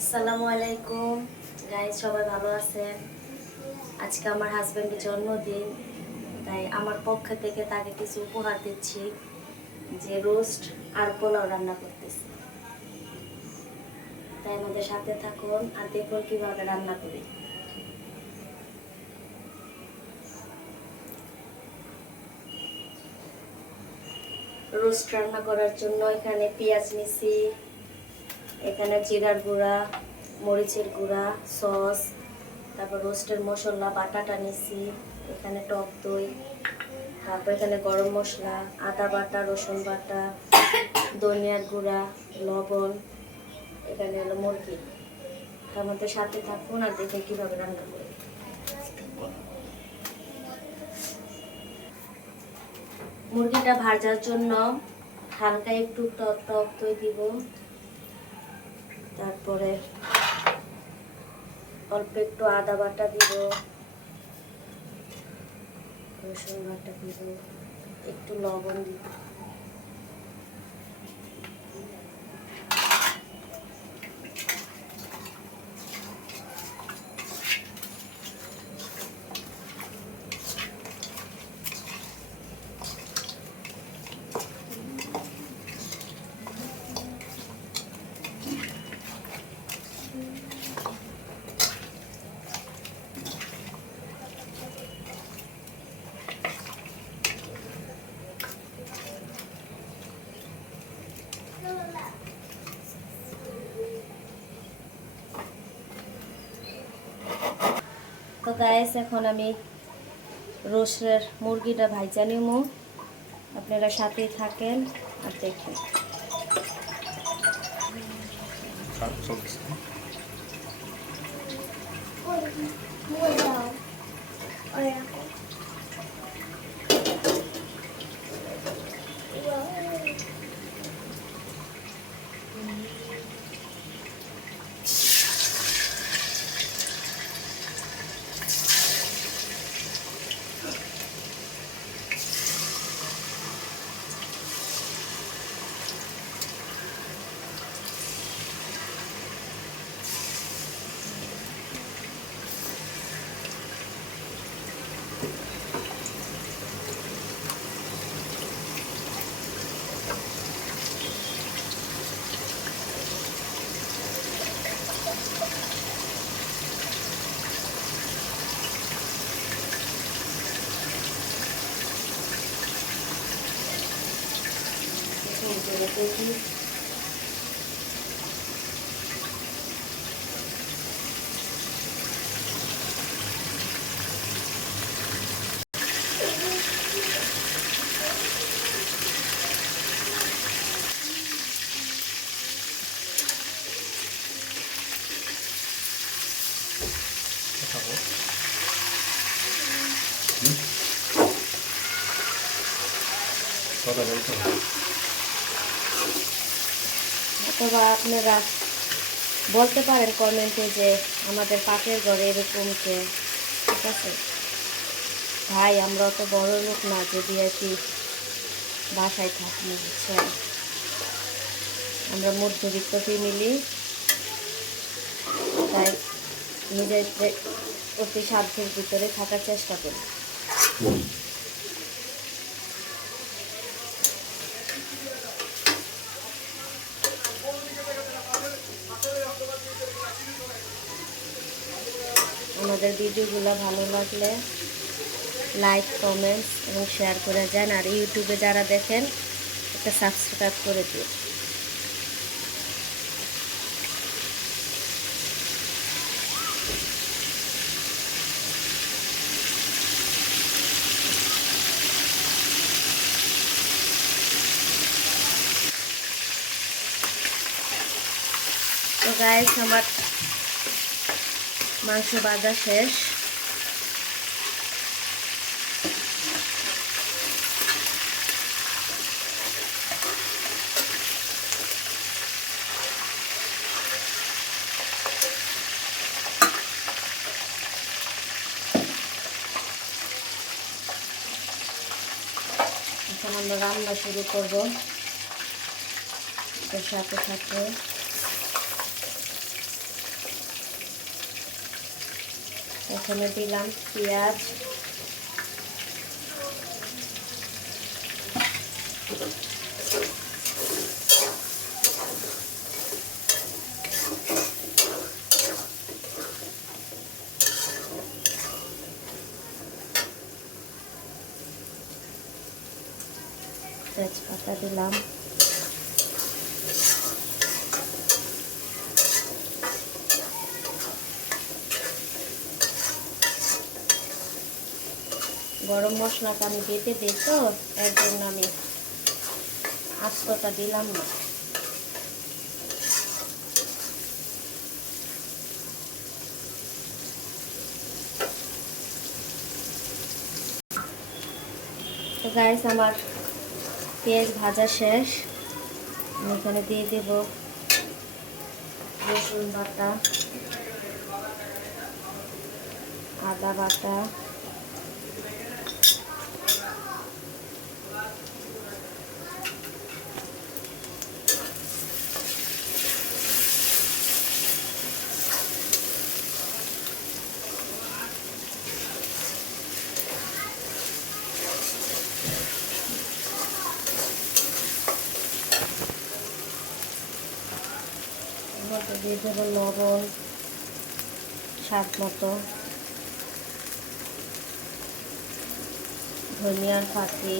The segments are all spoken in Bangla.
আসসালামু আলাইকুম গাইস, সবাই ভালো আছেন। আজকে আমার হাজবেন্ডের জন্মদিন, তাই আমার পক্ষ থেকে তাকে কিছু উপহার দিচ্ছি, যে রোস্ট আর পোলাও রান্না করতেছি। তাই আমাদের সাথে থাকুন আর দেখুন কিভাবে রান্না করি। রোস্ট রান্না করার জন্য এখানে পেঁয়াজ নিছি, এখানে জিরার গুঁড়া, মরিচের গুঁড়া, সস, তারপর রোস্টের মশলা বাটাটা নিছি, এখানে টক দই, তারপর এখানে গরম মশলা, আদা বাটা, রসুন বাটা, ধনিয়ার গুঁড়া, লবণ, এখানে হলো মুরগি। তার মধ্যে সাথে থাকুন আর দেখুন কীভাবে রান্না করি। মুরগিটা ভাজার জন্য হালকা একটু টক দই দিব, তারপরে অল্প একটু আদা বাটা দিব, রসুন বাটা দিব, একটু লবণ দিব। তো গাইস, এখন আমি রোস্টের মুরগিটা ভাইজা নিব, আপনারা সাথেই থাকেন আর দেখেন। দেখি অথবা আপনারা বলতে পারেন কমেন্টে যে আমাদের পাশের ঘরে এরকম কে, ঠিক আছে ভাই, আমরা অত বড় লোক না যদি আর কি বাসায় থাকি, বুঝছেন, আমরা মধ্যবিত্ত ফ্যামিলি, তাই নিজের অতি সাধ্যের ভিতরে থাকার চেষ্টা করি। আমাদের ভিডিওগুলো ভালো লাগলে লাইক, কমেন্টস এবং শেয়ার করে যান, আর ইউটিউবে যারা দেখেন একটা সাবস্ক্রাইব করে দিন। তো গাইস, আমার মাংস ভাজা শেষ। এখন আমরা রান্না শুরু করব, এর সাথে সাথে এখানে দিলাম পেঁয়াজ, তেজপাতা দিলাম, গরম মশলাটা আমি বেটে দিই তো এর জন্য আমি আস্তটা দিলাম না। তো গাইস আমার পেঁয়াজ ভাজা শেষ। আমি এখানে দিয়ে দেব রসুন বাটা, আদা বাটা, দিয়ে দেবো লবণ স্বাদ মতো, ধনিয়ার ফাঁকি,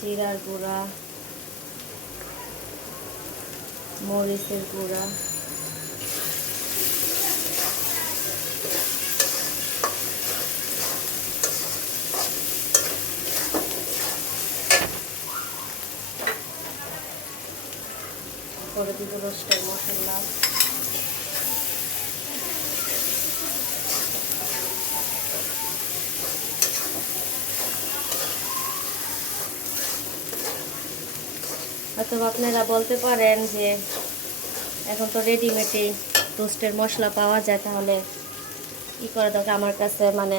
জিরার গুঁড়া, মরিচের গুঁড়া, করে দিব রোস্টের মশলা, হয়তো আপনারা বলতে পারেন যে এখন তো রেডিমেডই রোস্টের মশলা পাওয়া যায়, তাহলে কী করে দরকার। আমার কাছে মানে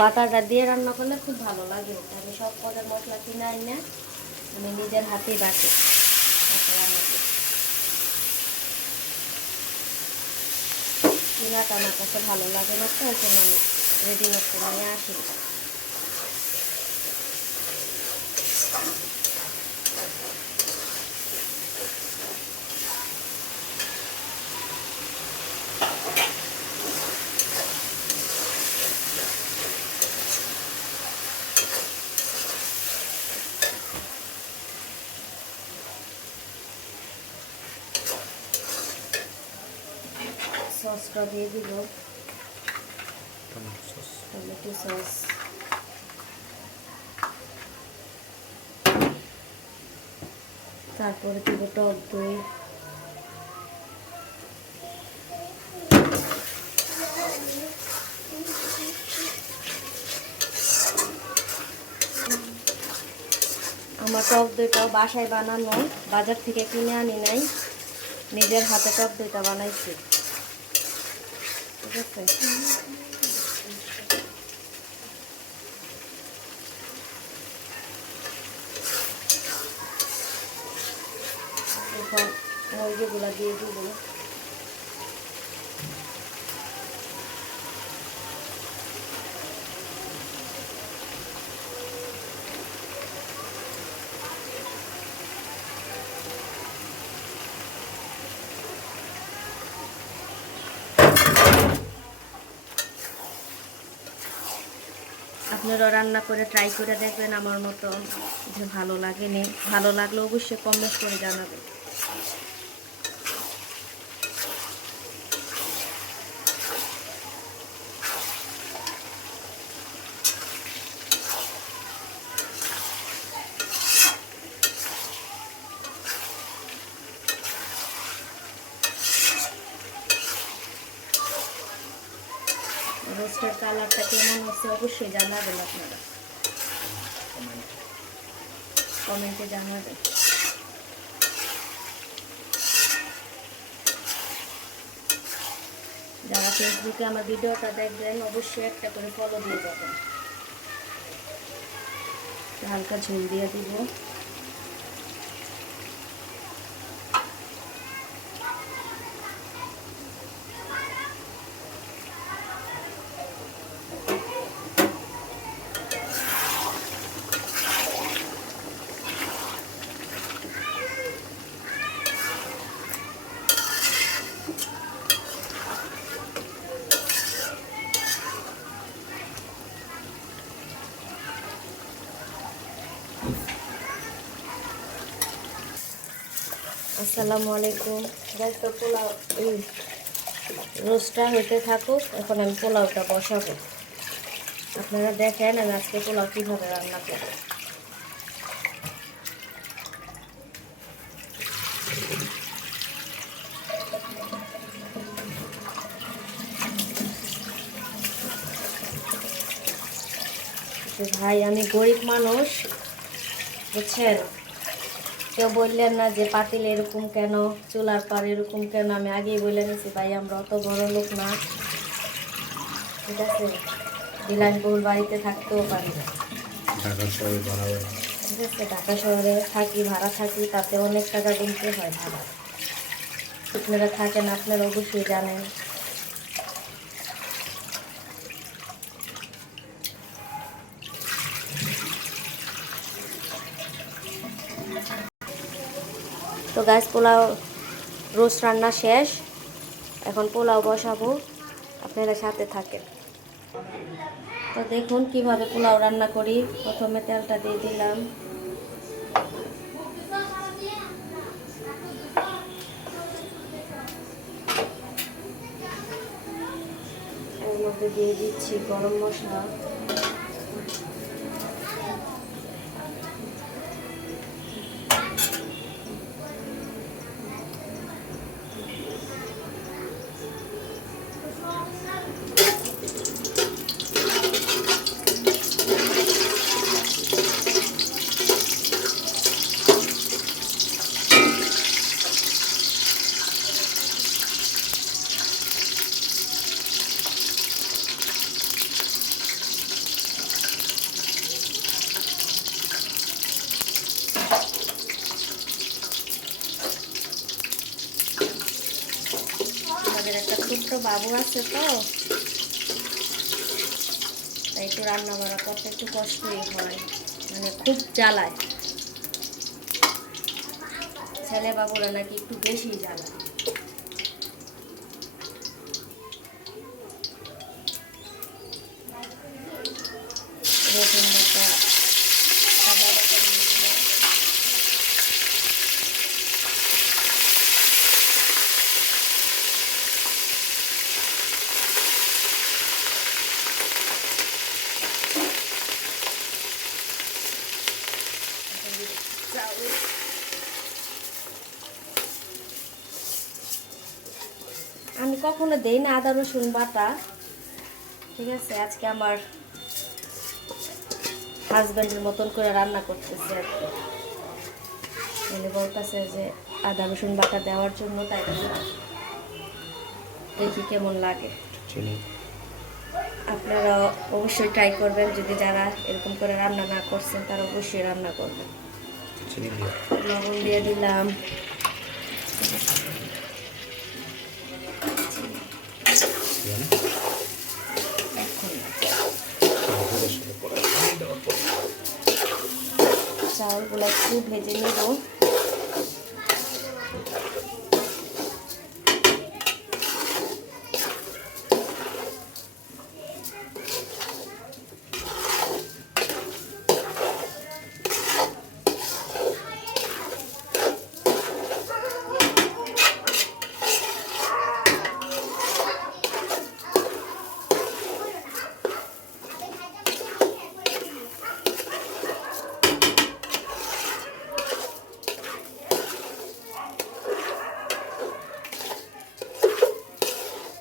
বাটারটা দিয়ে রান্না করলে খুব ভালো লাগে। আমি সব পদের মশলা কিনে আনি, আমি নিজের হাতেই বাটি রান্না করি। কিনাটা আমার কাছে ভালো লাগে না, তো ওই জন্য আমি রেডিমেড করে নিয়ে আসি। সসটা দিয়ে দিব, টমেটো সস, তারপরে দিব টক দই, আমার টক দইটাও বাসায় বানানো, বাজার থেকে কিনে আনি নাই, নিজের হাতে টক দইটা বানাইছি। ঠিক আছে, এখন মুরগিগুলা দিয়ে দিব। আপনারা রান্না করে ট্রাই করে দেখবেন আমার মতো, যে ভালো লাগেনি। ভালো লাগলে অবশ্যই কমেন্ট করে জানাবেন। রোস্টের কালারটা কেমন হচ্ছে অবশ্যই জানাবেন, আপনারা কমেন্টে জানাবেন। যারা ফেসবুকে আমার ভিডিওটা দেখবেন অবশ্যই একটা করে ফলো দিয়ে যাবেন। হালকা ঝোল দিয়ে দিব। আসসালামু আলাইকুম গাইস, তো পোলাও রোস্টটা হইতে থাকুক, এখন আমি পোলাওটা বসাবো। আপনারা দেখেন আমি আজকে পোলাও কীভাবে রান্না করব। ভাই আমি গরিব মানুষ, বুঝছেন, কেউ বললেন না যে পাতিল এরকম কেন, চুলার পার এরকম কেন। আমি আগেই বলে নিছি ভাই আমরা অত বড় লোক না, ঠিক আছে, বিলাসবহুল বাড়িতে থাকতেও পারি না, ঠিক আছে। ঢাকা শহরে থাকি, ভাড়া থাকি, তাতে অনেক টাকা গুনতে হয় ভাড়া। আপনারা থাকেন, আপনারা অবশ্যই জানেন। তো গাছ পোলাও রোস্ট রান্না শেষ, এখন পোলাও বসাবো, আপনারা সাথে থাকেন। তো দেখুন কিভাবে পোলাও রান্না করি। প্রথমে তেলটা দিয়ে দিলাম, এর মধ্যে দিয়ে দিচ্ছি গরম মশলা, আমাদের একটা ছোট্ট বাবু আছে, তো তাই একটু রান্না বান্না করতে একটু কষ্টই হয়, মানে খুব জ্বালায়। ছেলে বাবুরা নাকি একটু বেশি জ্বালায়। রসুন বাটা, আদা বাটা দিয়ে দিলাম, আমি কখনো দেই না আদা রসুন বাটা, ঠিক আছে। আজকে আমার হাজব্যান্ডের মতন করে রান্না করতেছে আর কি, উনি বলতেছে যে আদা রসুন বাটা দেওয়ার জন্য, তাই দেখি কেমন লাগে। আপনারা অবশ্যই ট্রাই করবেন, যদি যারা এরকম করে রান্না না করছেন তারা অবশ্যই রান্না করবেন। লবণ দিয়ে দিলাম, চাউলগুলো একটু ভেজে নেব।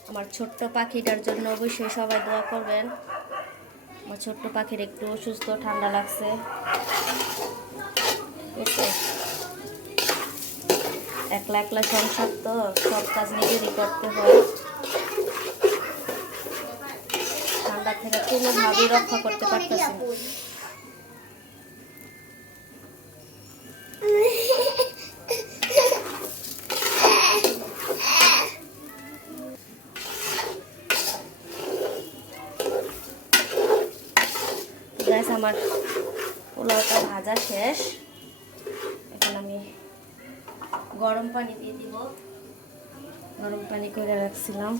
আমার ছোট্ট পাখিটার জন্য অবশ্যই সবাই দোয়া করবেন। আমার ছোট্ট পাখির একটু অসুস্থ, ঠান্ডা লাগছে, একলা একলা সংসার, তো সব কাজ নিজেরই করতে হয়। এটা কোনোভাবেই রক্ষা করতে পারতেছি না। গাইস আমার পোলাওটা ভাজা শেষ। এখন আমি গরম পানি দিয়ে দিব। গরম পানি করে রাখছিলাম।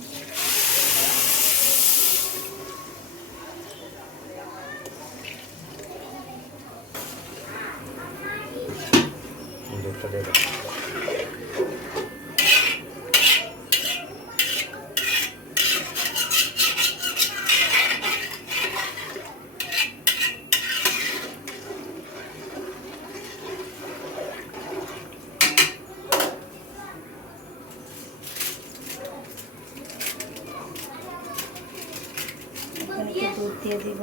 এখানে একটু দুধ দিয়ে দিব।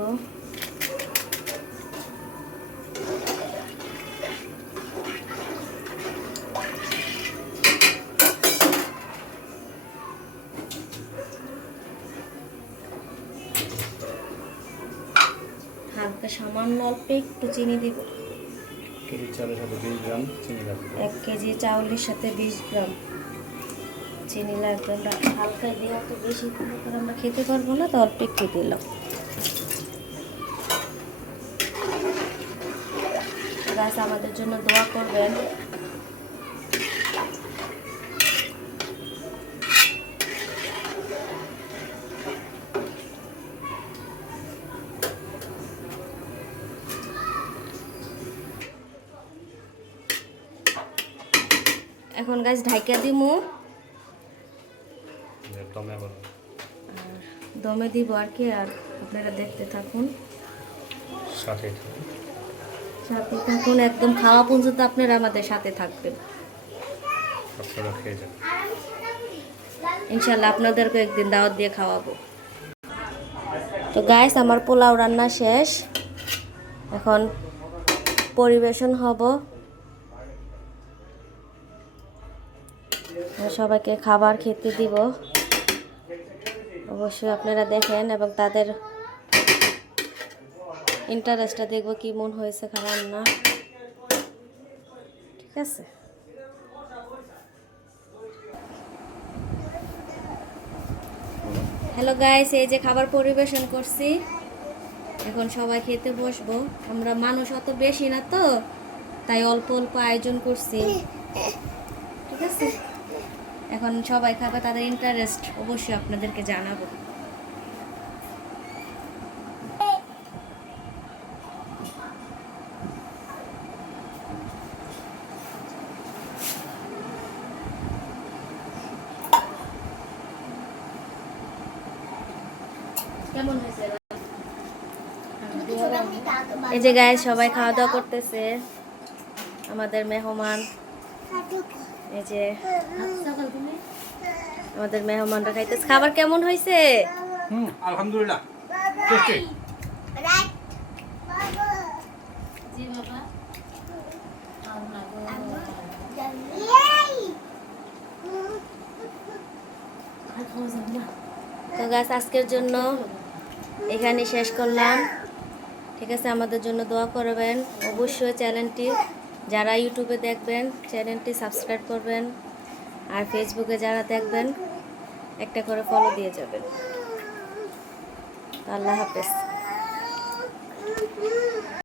হালকা সামান্য অল্প একটু চিনি দিব। 1 কেজি চাউলের সাথে 20 গ্রাম চিনি লাগবে। আমরা হালকা দিয়ে তো বেশি করে আমরা খেতে পারবো না, তো অল্প একটু দিলাম। গাছ আমাদের জন্য দোয়া করবেন। এখন গাছ ঢাইকা দিমু, দমে দিব আর কি। আর আপনারা দেখতে থাকুন, সাথে থাকুন, একদম খাওয়া পর্যন্ত আপনারা আমাদের সাথে থাকবেন। ইনশাল্লাহ আপনাদেরকে একদিন দাওয়াত দিয়ে খাওয়াবো। তো গাইস আমার পোলাও রান্না শেষ, এখন পরিবেশন হব। সবাইকে খাবার খেতে দিব। অবশ্যই আপনারা দেখেন এবং তাদের ইন্টারেস্টটা দেখবো কি মন হয়েছে খাবার না। ঠিক আছে, হ্যালো গাইস, এই যে খাবার পরিবেশন করছি, এখন সবাই খেতে বসবো। আমরা মানুষ অত বেশি না তো, তাই অল্প অল্প আয়োজন করছি। ঠিক আছে, এখন সবাই খাবে, তাদের ইন্টারেস্ট অবশ্যই আপনাদেরকে জানাবো। কেমন হয়েছে? এই যে গাইস সবাই খাওয়া দাওয়া করতেছে, আমাদের মেহমান। এই যে আমাদের মেহমানরা খাইতেছে। খাবার কেমন হয়েছে? আলহামদুলিল্লাহ। তো গাছ আজকের জন্য এখানে শেষ করলাম। ঠিক আছে, আমাদের জন্য দোয়া করবেন। অবশ্যই চ্যানেলটি যারা ইউটিউবে দেখবেন চ্যানেলটি সাবস্ক্রাইব করবেন, আর ফেসবুকে যারা দেখবেন একটা করে ফলো দিয়ে যাবেন। আল্লাহ হাফেজ।